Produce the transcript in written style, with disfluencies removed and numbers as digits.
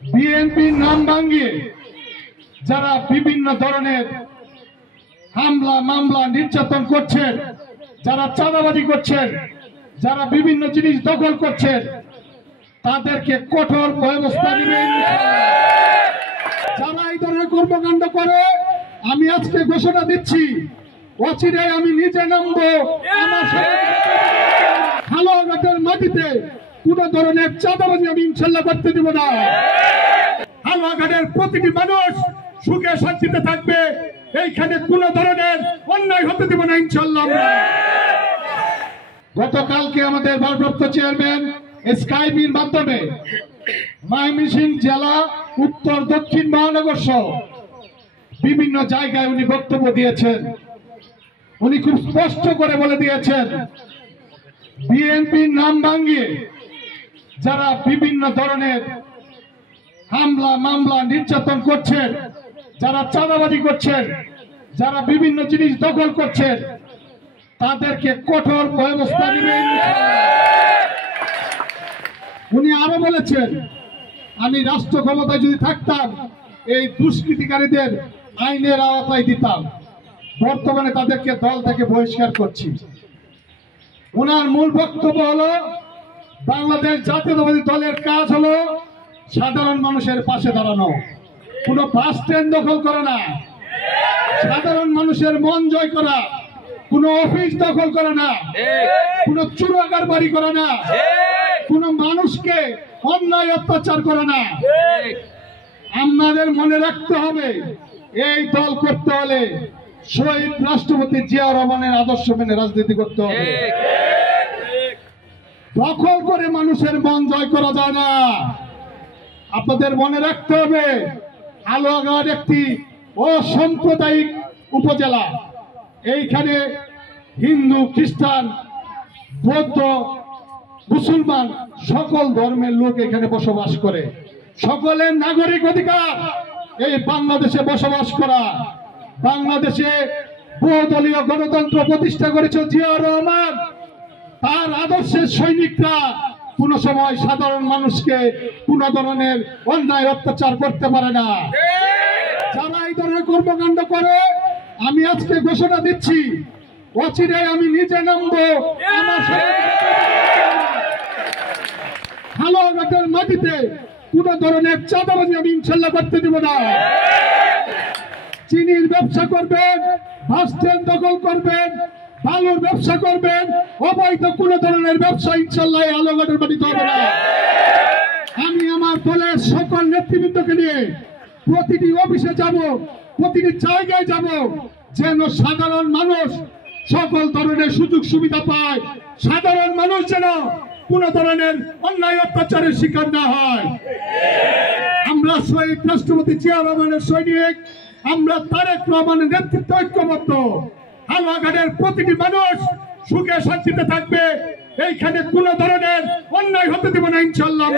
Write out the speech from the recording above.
বিএনপির নাম ভাঙিয়ে যারা বিভিন্ন ধরনের হামলা মামলা নির্যাতন করছেন, যারা চাঁদাবাজি করছেন, যারা বিভিন্ন জিনিস দখল করছেন, তাদেরকে কঠোর ব্যবস্থা নেবেন। যারা এই ধরনের কর্মকাণ্ড করে, আমি আজকে ঘোষণা দিচ্ছি, অচিরেই আমি নিজে নামবো। আমার হালুয়াঘাটের মাটিতে কোন ধরনের চাঁদাবাজি আমি ইনশাল্লাহ করতে দিব না। হালুয়াঘাটের প্রতিটি মানুষ সুখে শান্তিতে থাকবে, এইখানে কোন ধরনের অন্যায় হতে দিব না ইনশাল্লাহ। গতকালকে আমাদের ভারপ্রাপ্ত চেয়ারম্যান স্কাইপির মাধ্যমে ময়মনসিংহ জেলা, উত্তর দক্ষিণ মহানগর সহ বিভিন্ন জায়গায় উনি বক্তব্য দিয়েছেন। উনি খুব স্পষ্ট করে বলে দিয়েছেন, বিএনপির নাম ভাঙিয়ে যারা বিভিন্ন ধরনের হামলা মামলা নির্যাতন করছেন, যারা চাঁদাবাজি করছেন, যারা বিভিন্ন জিনিস দখল করছেন, তাদেরকে কঠোর ব্যবস্থা নেবেন। উনি আরো বলেছেন, আমি রাষ্ট্র ক্ষমতায় যদি থাকতাম এই দুষ্কৃতিকারীদের আইনের আওতায় দিতাম, বর্তমানে তাদেরকে দল থেকে বহিষ্কার করছি। ওনার মূল বক্তব্য হলো, বাংলাদেশ জাতীয়তাবাদী দলের কাজ হলো সাধারণ মানুষের পাশে দাঁড়ানো, কোনো বাস স্ট্যান্ড দখল করা না, সাধারণ মানুষের মন জয় করা, কোনো অফিস দখল করা না, কোনো চুরাগার বাড়ি করা না, কোন মানুষকে অন্যায় অত্যাচার করে না। আমাদের মনে রাখতে হবে, এই দল করতে হলে শহীদ রাষ্ট্রপতি জিয়া রহমানের আদর্শ মেনে রাজনীতি করতে হবে। দখল করে মানুষের মন জয় করা যায় না। আপনাদের মনে রাখতে হবে, হালুয়াঘাট একটি অসাম্প্রদায়িক উপজেলা। এইখানে হিন্দু, খ্রিস্টান, বৌদ্ধ, মুসলমান সকল ধর্মের লোক এখানে বসবাস করে। সকলের নাগরিক অধিকার এই বাংলাদেশে বসবাস করা। বাংলাদেশে বহুদলীয় গণতন্ত্র প্রতিষ্ঠা করেছে জিয়া রহমান। তার আদর্শের সৈনিকরা কোন সময় সাধারণ মানুষকে কোন ধরনের অন্যায় অত্যাচার করতে পারে না। যারা এই ধরনের কর্মকাণ্ড করে, আমি আজকে ঘোষণা দিচ্ছি, অচিরেই আমি নিজে নামবো। আমার হালুয়াঘাটের মাটিতে কোন ধরনের চাঁদাবাজি আমি ইনশাল্লাহ করতে দিব না। চিনির ব্যবসা করবেন, বাস স্ট্যান্ড দখল করবেন, বালুর ব্যবসা করবেন, অবৈধ কোন ধরনের ব্যবসা ইনশাল্লাহ হালুয়াঘাটের মাটিতে হবে না। আমি আমার দলের সকল নেতৃবৃন্দকে নিয়ে প্রতিটি অফিসে যাব, প্রতিটি জায়গায় যাব, যেন সাধারণ মানুষ সকল ধরনের সুযোগ সুবিধা পায়, সাধারণ মানুষ যেন কোন ধরনের অন্যায় অত্যাচারের শিকার না হয়। আমরা শহীদ রাষ্ট্রপতি জিয়া রহমানের সৈনিক, আমরা তারেক রহমানের নেতৃত্বে ঐক্যবদ্ধ। হালুয়াঘাটের প্রতিটি মানুষ সুখে শান্তিতে থাকবে, এইখানে কোন ধরনের অন্যায় হতে দেব না ইনশাল্লাহ।